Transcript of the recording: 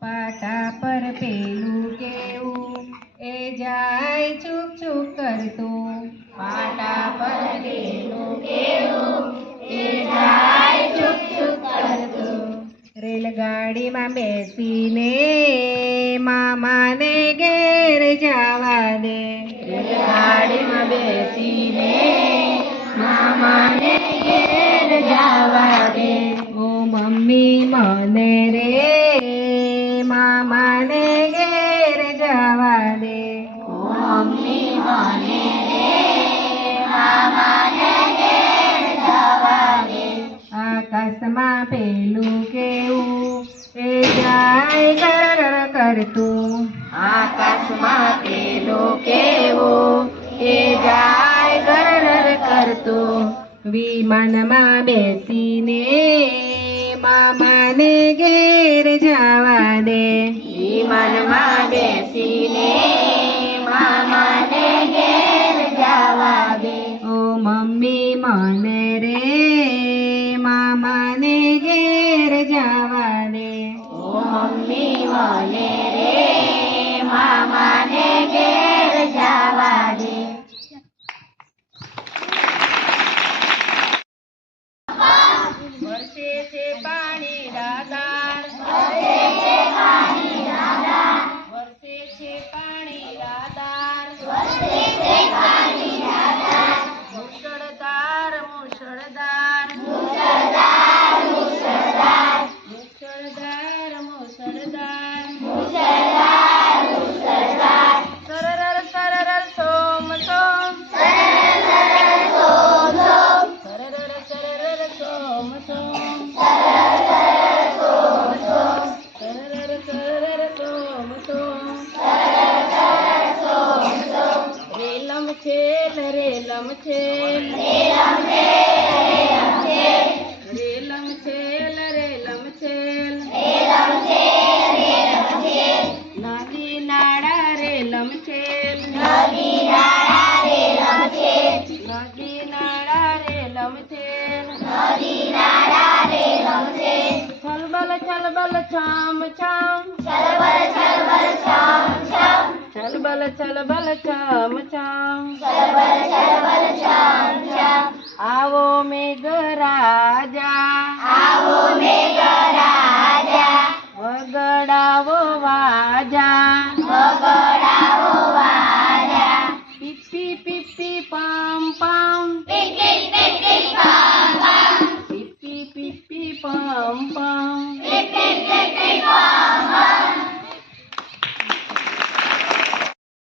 પાટા પર પેલું કેવું? એ જાય ચૂક ચૂક કરતું. પાટા પર પેલું કેવું? એ જાય ચૂપ ચૂપ કરતું. રેલગાડીમાં બેસીને મામાને ઘેર જવા દે. રેલગાડીમાં બેસીને મને રે મામાને ઘેર જવા દે ઓ મમ્મી મને આકાશમાં પેલું કેવું એ જાય ગરગર કરતું આકાશમાં પેલું કેવું એ જાય ગરગર કરતું વિમાનમાં બેસીને મામાને ઘેર જવા દે વિમાનમાં બેસીને મામાને ઘેર જવા દે ઓ મમ્મી મને રે મામાને ઘેર જવા દે ઓ મમ્મી મને રે મામાને ઘેર જવા દે વર્ષે છે Chal bal chal bal cham cham. Chal bal chal bal cham cham. 吧